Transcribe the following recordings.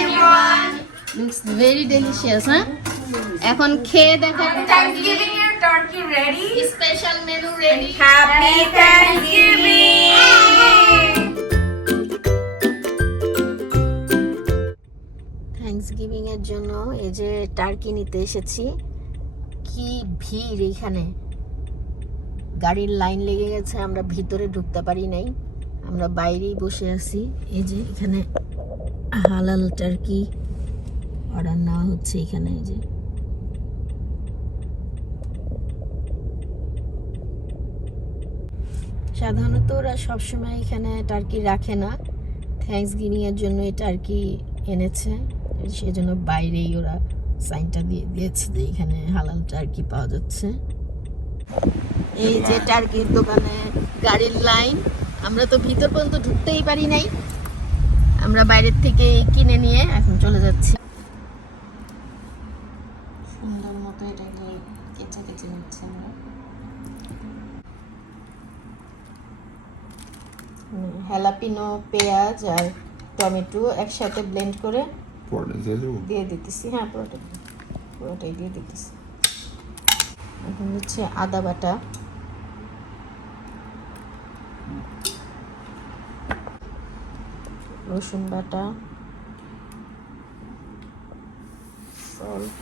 everyone. Looks very delicious হ্যাঁ এখন খেয়ে দেখা Thanksgiving your turkey ready? Special menu ready Happy Thanksgiving! Thanksgiving এর জন্য এই যে টার্কি নিতে এসেছি কি ভিড় এখানে গাড়ির লাইন লেগে গেছে আমরা ভিতরে ঢুকতে পারি নাই আমরা বাইরেই বসে আছি এই যে এখানে হালাল টার্কি। অর্ডার নেওয়া হচ্ছে এখানে যে। সাধারণত ওরা সবসময় এখানে টার্কি রাখে না। থ্যাঙ্কস গিভিং এর জন্য এই টার্কি এনেছে। সেজন্য বাইরেই ওরা সাইনটা দিয়ে দিয়েছে যে এখানে হালাল টার্কি পাওয়া যাচ্ছে। এই যে টার্কির দোকানে গাড়ির লাইন আমরা তো ভিতর পর্যন্ত ঢুকতেই পারি নাই। আমরা বাইরের থেকে কিনে নিয়ে এখন চলে যাচ্ছি। সুন্দর মতো এটাকে কেচে কেচে নিচ্ছি আমরা। হ্যালাপিনো পেঁয়াজ আর টমেটো একসাথে ব্লেন্ড করে দিয়ে দিতেছি। হ্যাঁ পুরোটাই পুরোটাই দিয়ে দিতেছি। এখন হচ্ছে আদা বাটা। রসুন বাটা সল্ট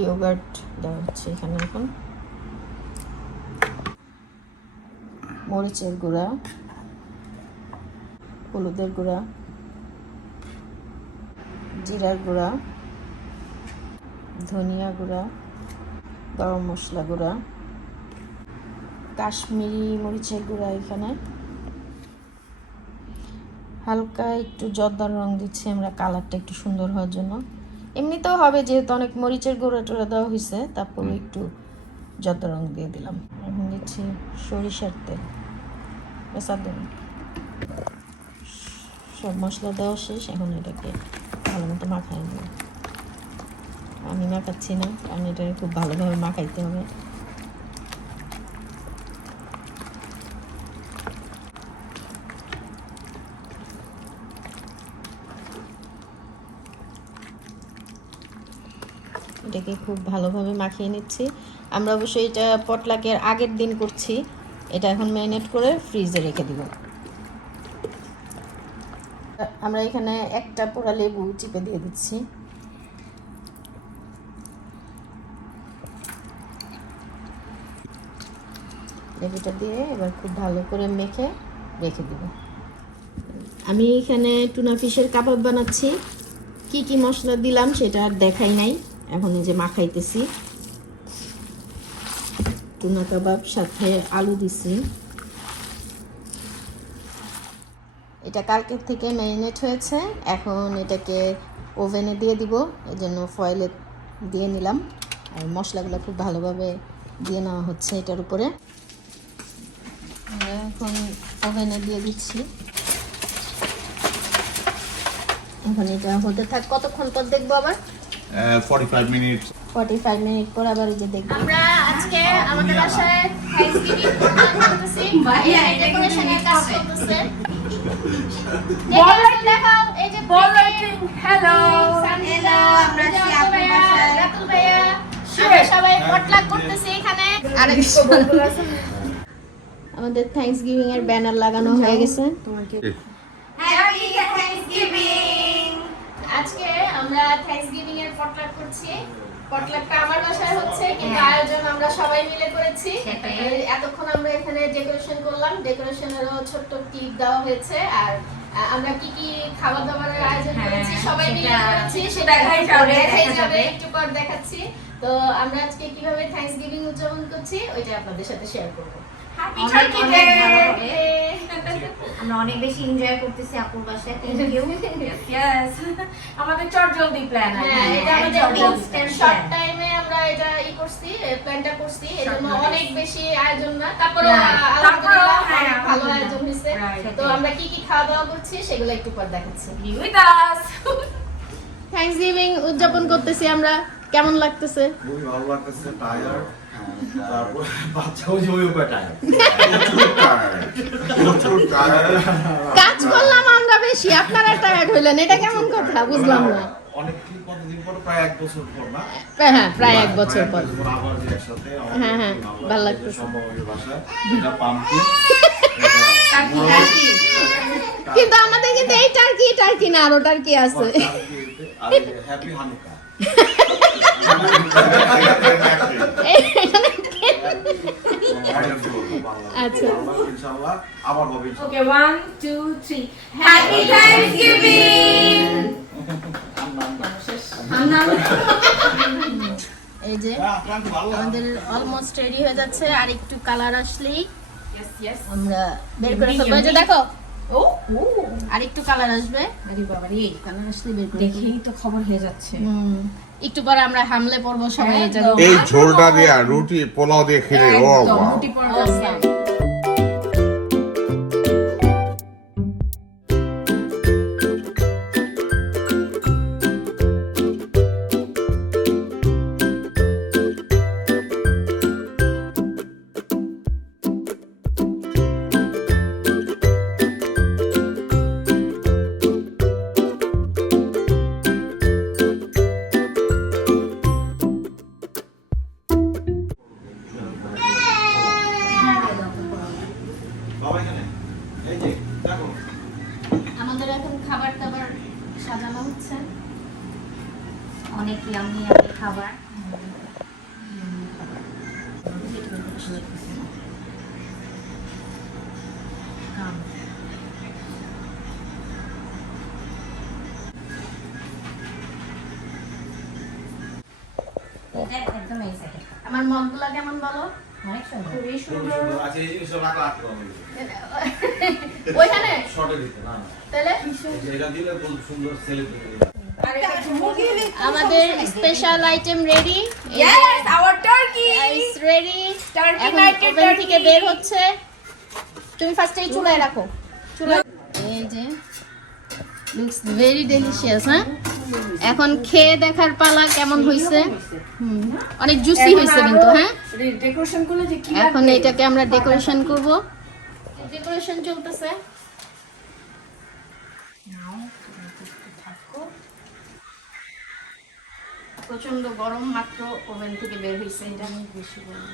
ইয়োগার্ট দেওয়া হচ্ছে এখানে এখন, মরিচের গুঁড়া, হলুদের গুঁড়া, জিরার গুঁড়া, ধনিয়া গুঁড়া, গরম মশলা গুঁড়া, কাশ্মীরি মরিচের গুঁড়া এখানে। হালকা একটু জর্দার রং দিচ্ছি আমরা কালারটা একটু সুন্দর হওয়ার জন্য। এমনিতেও হবে যেহেতু অনেক মরিচের গুঁড়া টুড়া দেওয়া হয়েছে তারপরে একটু জর্দার রং দিয়ে দিলাম। এখন দিচ্ছি সরিষার তেল। দেব। সব মশলা দেওয়া শেষ এখন এটাকে ভালো মতো মাখাই দেব আমি মাখাচ্ছি না কারণ এটাকে খুব ভালোভাবে মাখাইতে হবে। এটাকে খুব ভালোভাবে মাখিয়ে নিচ্ছি। আমরা অবশ্যই এটা পটলাকের আগের দিন করছি। এটা এখন ম্যারিনেট করে ফ্রিজে রেখে দিব। আমরা এখানে একটা পোড়া লেবু চিপে দিয়ে দিচ্ছি। লেবুটা দিয়ে এবার খুব ভালো করে মেখে রেখে দিব। আমি এখানে টুনা ফিশের কাবাব বানাচ্ছি। কি কি মশলা দিলাম সেটা আর দেখাই নাই। এখন এই যে মাখাইতেছি। টুনা কাবাব, সাথে আলু দিছি। এটা কালকের থেকে ম্যারিনেট হয়েছে। এখন এটাকে ওভেনে দিয়ে দিব। এই জন্য ফয়েলে দিয়ে নিলাম। আর মশলাগুলো খুব ভালোভাবে দিয়ে নেওয়া হচ্ছে এটার উপরে। এখন ওভেনে দিয়ে দিচ্ছি। এখন এটা হতে থাক কতক্ষণ পর দেখব আবার? 45 minutes. 45 মিনিট পর আবার যে দেখব। আমরা আজকে আমাদের বাসায় থ্যাঙ্কসগিভিং প্রোগ্রাম করতেছি। ভাইয়া ডেকোরেশনের কাজ করতেছে। ডেকোরেশন দেখাও এই যে Hello! হ্যালো আমরা আছি আপুর বাসায়। রাতুল ভাইয়া আমরা সবাই পটলাক করতেছি এখানে। আরেকজন। আমাদের থ্যাঙ্কসগিভিং এর ব্যানার লাগানো হয়ে গেছে। Happy Thanksgiving! আজকে আমরা থ্যাঙ্কসগিভিং পটলাক করছি। পটলাকটা আমার বাসায় হচ্ছে কিন্তু আয়োজন আমরা সবাই মিলে করেছি। এতক্ষণ আমরা এখানে ডেকোরেশন করলাম। ডেকোরেশনেরও ছোট্ট টিপ দেওয়া হয়েছে। আর আমরা কি কি খাবার দাবারের আয়োজন হ্যাঁ, করেছি সবাই মিলে করেছি। সেটা দেখাই যাবে, দেখাই যাবে। একটু পর দেখাচ্ছি। তো আমরা আজকে কীভাবে থ্যাঙ্কসগিভিং উদযাপন করছি ওইটা আপনাদের সাথে শেয়ার করব। Happy অনেক Turkey আমরা অনেক বেশি এনজয় করতেছি আপুর বাসায়। Thank you Yes! আমাদের চট জলদি প্ল্যান হ্যাঁ, এটা আমাদের plan. time এ আমরা এটা ই করছি, প্ল্যানটা করছি, এজন্য অনেক বেশি আয়োজন না। আলহামদুলিল্লাহ হ্যাঁ, ভালো আয়োজন হয়েছে। তো আমরা কি কি খাওয়া দাওয়া করছি সেগুলো একটু পর দেখাচ্ছি। Us! থ্যাঙ্কসগিভিং উদযাপন করতেছি আমরা। কেমন লাগতেছে? খুবই ভালো লাগতেছে টায়ার তারপর বাচ্চাও যে ওই tired. কাজ করলাম আমরা বেশি আপনারা টায়ার্ড হইলেন এটা কেমন কথা? বুঝলাম না। অনেক কতদিন পর? প্রায় এক বছর পর না? হ্যাঁ প্রায় এক বছর পর। আবার যে একসাথে আমাদের হ্যাঁ, হ্যাঁ, ভালো লাগতেছে। কিন্তু আমাদের কিন্তু এই টার্কি টার্কি না আরও টার্কি আছে। হ্যাপি হানুকা আচ্ছা। ইনশাআল্লাহ আবার হবে ইনশাআল্লাহ। Okay, one, two, three. Happy Thanksgiving! এই যে হ্যাঁ। আমাদের অলমোস্ট রেডি হয়ে যাচ্ছে আর একটু কালার আসলেই. আমরা বের করে ফেলব দেখো Oh, ও আর একটু কালার আসবে? আরে বাবা রে, কালার আসলে বের করে। দেখেই তো খবর হয়ে যাচ্ছে। হুম একটু পরে আমরা হামলে পড়ব সবাই। এই ঝোলটা দিয়ে রুটি পোলাও দিয়ে খেলে ও বাবা। রুটি পরোটা সাজানো হচ্ছে। অনেক ইয়ামি ইয়ামি খাবার। একদম excited। আমার মগগুলা কেমন বলো? অনেক সুন্দর। খুবই সুন্দর। আছে এই জিনিসটা রাখা রাখতে ওইখানে? শর্টে দিতে না তাহলে? এটা দিলে খুব সুন্দর সেলিব্রেট আর এটা কি? আমাদের special item ready Yes, our turkey! Ready এখন nighted ওভেন থেকে বের হচ্ছে। তুমি ফার্স্টে চুলায় রাখো। চুলায় এই যে লুকস ভেরি ডেলিশিয়াস হ্যাঁ? এখন খেয়ে দেখার পালা কেমন হইছে? অনেক জুসি হয়েছে কিন্তু হ্যাঁ? এখন এটাকে আমরা ডেকোরেশন করব। ডেকোরেশন চলতেছে। প্রচণ্ড গরম মাত্র ওভেন থেকে বের হয়েছে এটা আমি বেশি গরম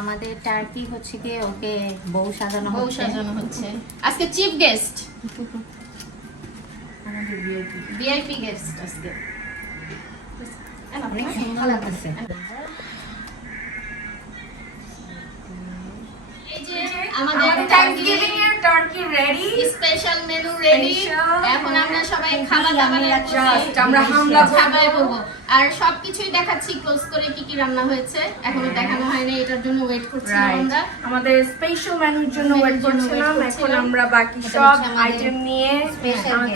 আমাদের টার্কি হচ্ছে কি ওকে বউ সাজানো বউ সাজানো হচ্ছে। আজকে চিফ গেস্ট। আমাদের ভিআইপি। গেস্ট আজকে। অনেক সুন্দর লাগতেছে। আমাদের Thanksgiving এর turkey ready. Special menu ready এখন আমরা সবাই খাবার দাবার Just আমরা হামলা। খাবাই করব আর সবকিছুই দেখাচ্ছি ক্লোজ করে কি কি রান্না হয়েছে। এখনও দেখানো হয়নি এটার জন্য ওয়েট Right. আমরা। আমাদের স্পেশাল মেনুর জন্য ওয়েট করছিলাম। এখন আমরা বাকি সব আইটেম নিয়ে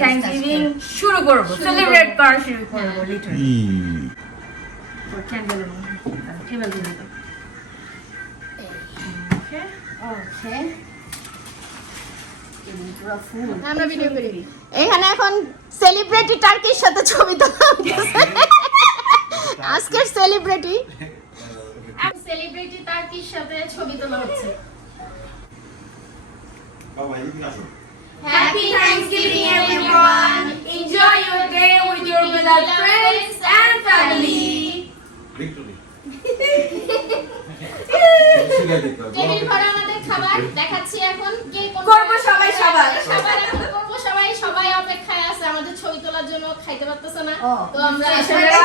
থ্যাঙ্কসগিভিং শুরু করব সেলিব্রেট। করা শুরু করব। লিটারালি ক্যান্ডেল টেবিল দিয়ে দিই ওকে ওকে আমরা ভিডিও করি। এখানে এখন সেলিব্রিটি টার্কির সাথে ছবি তোলা আজকের সেলিব্রিটি সেলিব্রিটি টার্কির সাথে ছবি তোলা হচ্ছে। বাবা এদিকে আসো। Happy Thanksgiving everyone. Enjoy your day with your beloved friends and family. Victory শিখাই দিতে টেবিল ভরা আমাদের খাবার দেখাচ্ছি এখন কে কোনটা- করব সবাই সবার। সবার এখন করব সবাই সবাই অপেক্ষায় আছে আমাদের ছবি তোলার জন্য খাইতে পারতেছে না। তো আমরা ছেলেরা।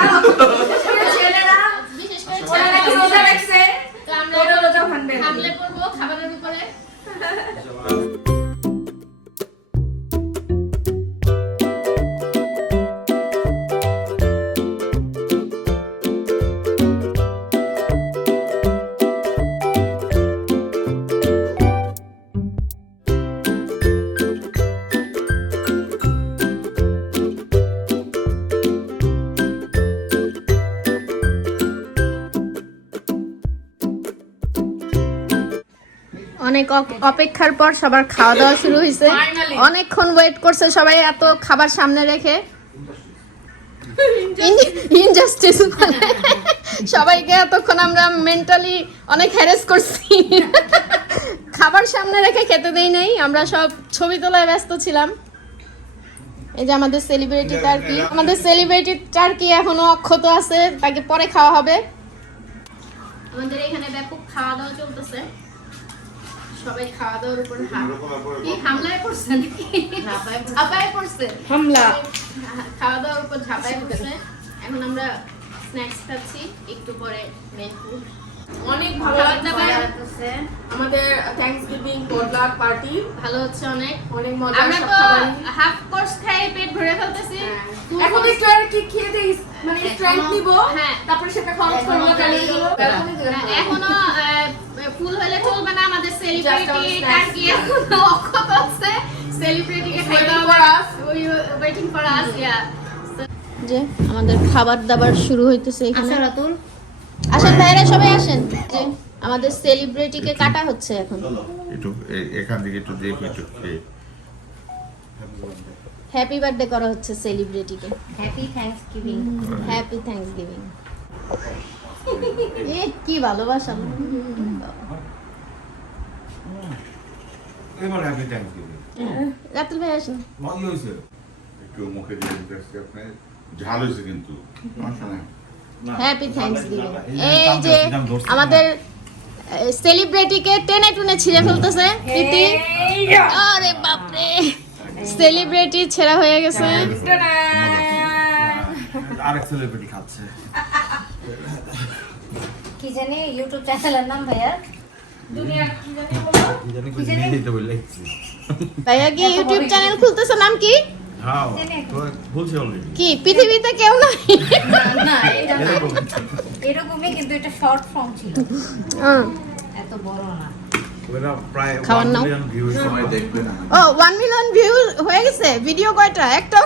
বিশেষ করে রোজা রাখছে। তো আমরা রোজা ভাঙবে হামলে পড়ব খাবারের উপরে। অনেক অপেক্ষার পর সবার খাওয়া দাওয়া শুরু হয়েছে অনেকক্ষণ ওয়েট করছে সবাই এত খাবার সামনে রেখে। ইনজাস্টিস সবাইকে এতক্ষণ আমরা মেন্টালি অনেক হ্যারেস করছি। খাবার সামনে রেখে খেতে দেই নাই আমরা সব ছবি তোলায় ব্যস্ত ছিলাম। এই যে আমাদের সেলিব্রিটি টার্কি আমাদের সেলিব্রিটি টার্কি এখনও অক্ষত আছে তাকে পরে খাওয়া হবে। আমাদের এখানে ব্যাপক খাওয়া দাওয়া চলতেছে। সবাই খাওয়া দাওয়ার উপর হামলায় পড়ছে নাকি? ঝাঁপায় পড়ছে। হামলা। খাওয়া দাওয়ার উপর ঝাঁপায় পড়ছে। এখন আমরা স্ন্যাক্স খাচ্ছি একটু পরে মেন ফুড অনেক ভালো। আমাদের থ্যাংকস গিভিং পোডলাক পার্টি ভালো হচ্ছে অনেক। অনেক মজা আমরা তো হাফ কোর্স খাই পেট ভরে ফেলতেছি। এখন একটু আর কি খেয়ে দেই মানে স্ট্রেংথ নিব হ্যাঁ। তারপরে সেটা খরচ করব এখনও হ্যাঁ, ফুল হলে চলবে না আমাদের সেলিব্রিটি. টার্কি এখনও অক্ষত আছে। সেলিব্রিটিকে খাইতে হবে। ওয়েটিং ফর আস ইয়া যে আমাদের খাবার দাবার শুরু হইতেছে এখানে। আচ্ছা রাতুল। আসেন ভাইরা সবাই আসেন। যে আমাদের সেলিব্রিটিকে কাটা হচ্ছে এখন। একটু এখান থেকে একটু দেখি একটু হ্যাপি বার্থডে করা হচ্ছে সেলিব্রিটিকে হ্যাপি হ্যাপি থ্যাঙ্কস গিভিং এ কি ভালোবাসা। এবার হ্যাপি থ্যাংকসগিভিং রাতুল ভাই আসেন। মজা হয়েছে। একটু মুখে দিয়ে আপনি। ঝাল হয়েছে কিন্তু। হ্যাপি থ্যাঙ্কস গিভিং এই যে আমাদের সেলিব্রিটিকে টেনে টুনে ছিঁড়ে ফেলতেছে প্রীতি। আরে বাপরে সেলিব্রিটি ছেঁড়া হয়ে গেছে। আরেক সেলিব্রিটি খাচ্ছে। কি জানি ইউটিউব চ্যানেলের নাম ভাইয়া। কি জানি কই নিয়ে যেতে বলে লিখছি ভাইয়া কি ইউটিউব চ্যানেল খুলতেছে নাম কি? হ্যাঁ বলছি অলরেডি। কি পৃথিবীতে কেউ নাই? না এরকম। এরকমই কিন্তু এটা শর্ট ফর্ম ছিল। হ্যাঁ। এত বড় না। ওরা প্রায় খাবার 1 নাও। মিলিয়ন ভিউজ সবাই দেখবে না। ও ওয়ান মিলিয়ন ভিউ হয়ে গেছে? ভিডিও কয়টা? একটা?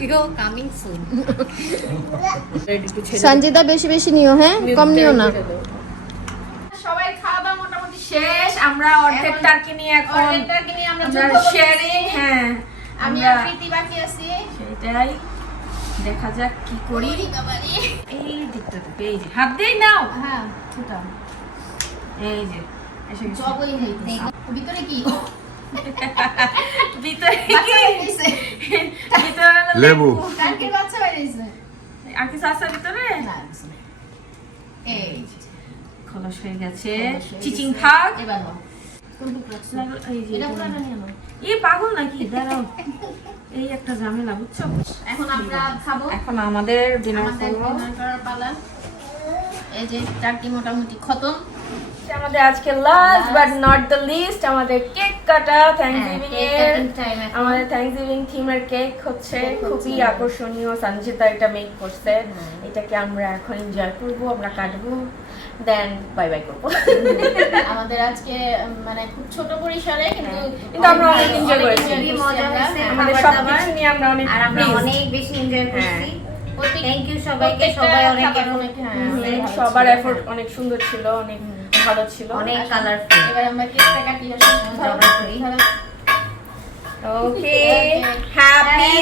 ভিডিও কামিং সুন সঞ্জিতা বেশি বেশি নিও হ্যাঁ? কম নিও না। সবাই খাওয়া দাওয়া মোটামুটি শেষ। আমরা অর্ধেক টার্কি নিয়ে এখন। শেয়ারিং হ্যাঁ। আমি আর প্রীতি বাকি আছি। সেটাই। দেখা যাক কি করি। এই দিকটা থেকে এই যে হাত দেই নাও। হ্যাঁ ফুটাও। এই যে এসে জবই হইতেছে ভিতরে কি? ভিতরে কি? ভিতরে লেবু। কালকের বাচ্চা হইতেছে আর কিছু আছে ভিতরে? না এই খলস হয়ে গেছে। চিচিং। ভাগ এবার নাও। কোন টুকরো এই যে এটা এটা নিয়ে নাও। এই পাগল নাকি? দাঁড়াও। এই একটা ঝামেলা বুঝছ? এখন আমরা খাব। এখন আমাদের ডিনার করব। করব করার পালা। এই যে চারটি মোটামুটি খতম। আমাদের আজকে last but not the least আমাদের কেক কাটা থ্যাংকসগিভিং এর আমাদের থ্যাংকসগিভিং থিমের কেক হচ্ছে খুবই আকর্ষণীয় সঞ্জিতা এটা মেক করছে। এটাকে আমরা এখন এনজয় করব আমরা কাটবো দেন বাই বাই করব। আমাদের আজকে মানে খুব ছোট পরিসরে কিন্তু কিন্তু আমরা অনেক enjoy করেছি। খুবই মজা হয়েছে। আমাদের খাবার সব কিছু নিয়ে আমরা অনেক আর আমরা অনেক বেশি এনজয় করছি। থ্যাংক ইউ সবাইকে। সবাই অনেক অনেক, হ্যাঁ, সবার এফোর্ট অনেক সুন্দর ছিল অনেক ভালো ছিল। অনেক কালারফুল এবার আমরা কেকটা কাটি ওকে. হ্যাপি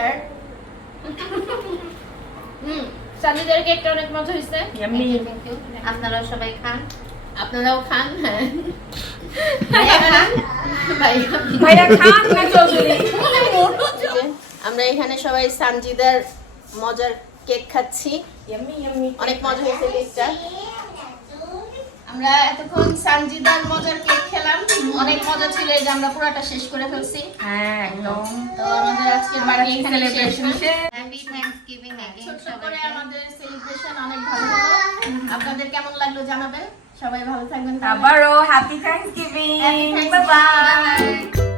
অনেক হুম সানিদের কেকটা অনেক মজা হয়েছে। আপনারা সবাই খান। আপনারাও হ্যাঁ। আমরা এখানে সবাই সানজিদার মজার কেক খাচ্ছি। অনেক মজা হয়েছে কেকটা। আমরা এতক্ষণ সানজিদার মজার কেক খেলাম। অনেক মজা ছিল এই যে আমরা পুরোটা শেষ করে ফেলছি। হ্যাঁ একদম। তো হ্যাপি করে আমাদের সেলিব্রেশন অনেক ভালো হলো। আপনাদের কেমন লাগল জানাবেন? সবাই ভালো থাকবেন আবারও হ্যাপি Thanksgiving. Bye bye.